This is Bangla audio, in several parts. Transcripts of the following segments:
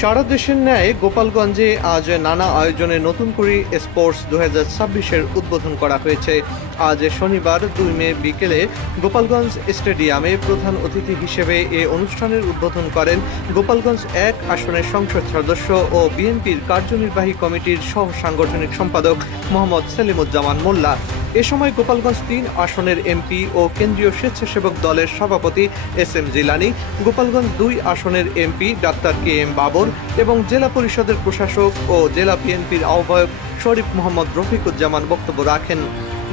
সারা দেশের ন্যায় গোপালগঞ্জে আজ নানা আয়োজনে নতুন করে স্পোর্টস 2026-এর উদ্বোধন করা হয়েছে। আজ শনিবার 2 মে বিকেলে গোপালগঞ্জ স্টেডিয়ামে প্রধান অতিথি হিসেবে এ অনুষ্ঠানের উদ্বোধন করেন গোপালগঞ্জ 1 আসনের সংসদ সদস্য ও বিএনপির কার্যনির্বাহী কমিটির সহ সাংগঠনিক সম্পাদক মোহাম্মদ সেলিমুজ্জামান মোল্লা। এ সময় গোপালগঞ্জ 3 আসনের এমপি ও কেন্দ্রীয় স্বেচ্ছাসেবক দলের সভাপতি এস.এম. জিলানী, গোপালগঞ্জ 2 আসনের এমপি ডাক্তার কে.এম. বাবর এবং জেলা পরিষদের প্রশাসক ও জেলা বিএনপির আহ্বায়ক শরীফ মোহাম্মদ রফিকুজ্জামান বক্তব্য রাখেন।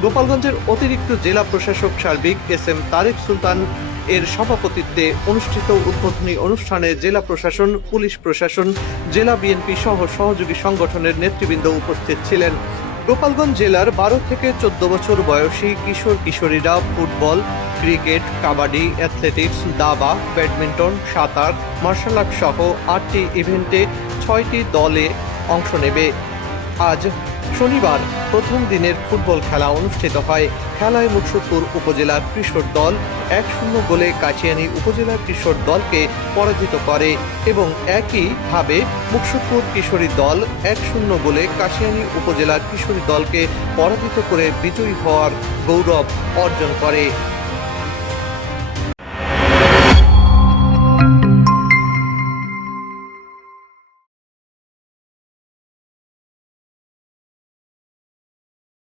গোপালগঞ্জের অতিরিক্ত জেলা প্রশাসক সার্বিক এস.এম. তারেক সুলতান এর সভাপতিত্বে অনুষ্ঠিত উদ্বোধনী অনুষ্ঠানে জেলা প্রশাসন, পুলিশ প্রশাসন, জেলা বিএনপি সহ সহযোগী সংগঠনের নেতৃবৃন্দ উপস্থিত ছিলেন। গোপালগঞ্জ জেলার 12 থেকে 14 বছর বয়সী কিশোর কিশোরীরা ফুটবল, ক্রিকেট, কাবাডি, অ্যাথলেটিক্স, দাবা, ব্যাডমিন্টন, সাঁতার, মার্শাল আর্ট সহ 8টি ইভেন্টে 6টি দলে অংশ নেবে। আজ শনিবার প্রথম দিনের ফুটবল খেলা অনুষ্ঠিত হয়। খেলায় মুকসুদপুর উপজেলার কিশোর দল 1-0 গোলে কাশিয়ানী উপজেলার কিশোর দলকে পরাজিত করে এবং একইভাবে মুকসুদপুর কিশোরী দল 1-0 গোলে কাশিয়ানী উপজেলার কিশোরী দলকে পরাজিত করে বিজয়ী হওয়ার গৌরব অর্জন করে।